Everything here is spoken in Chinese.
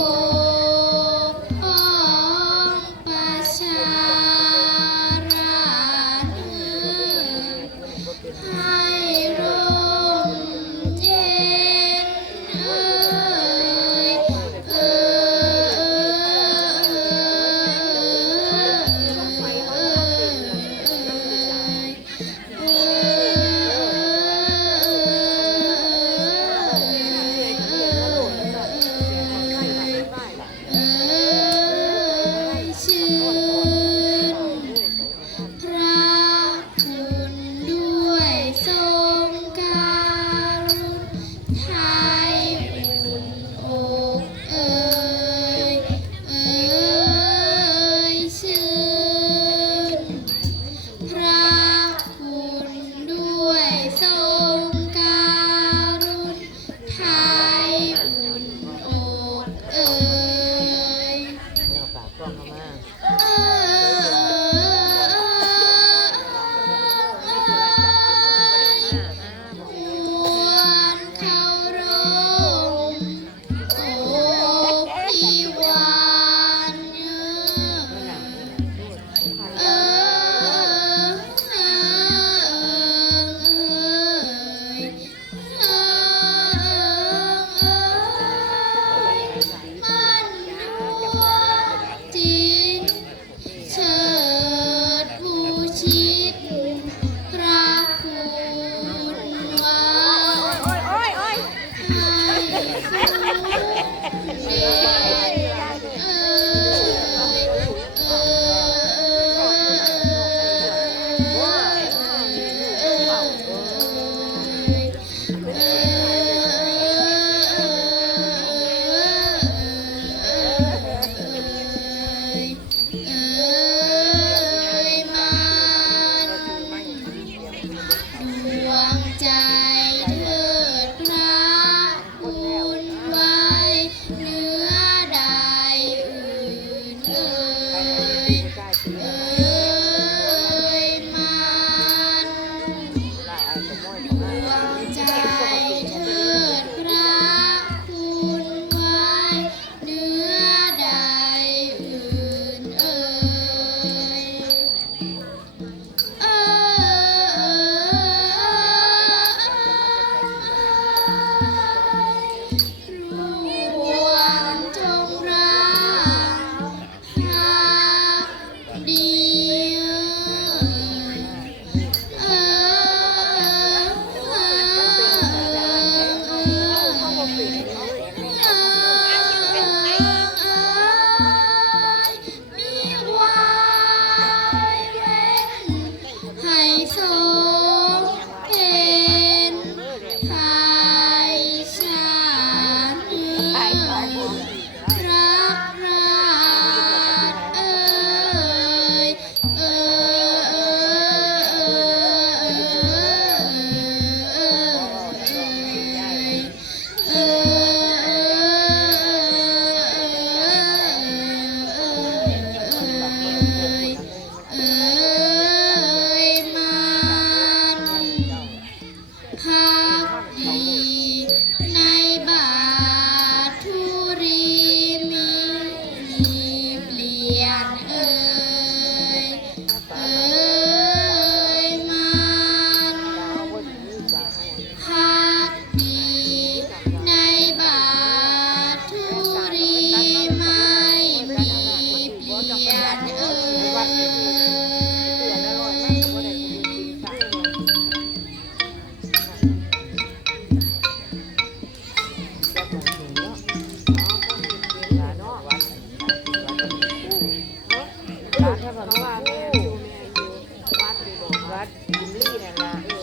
Oh. día 你 el de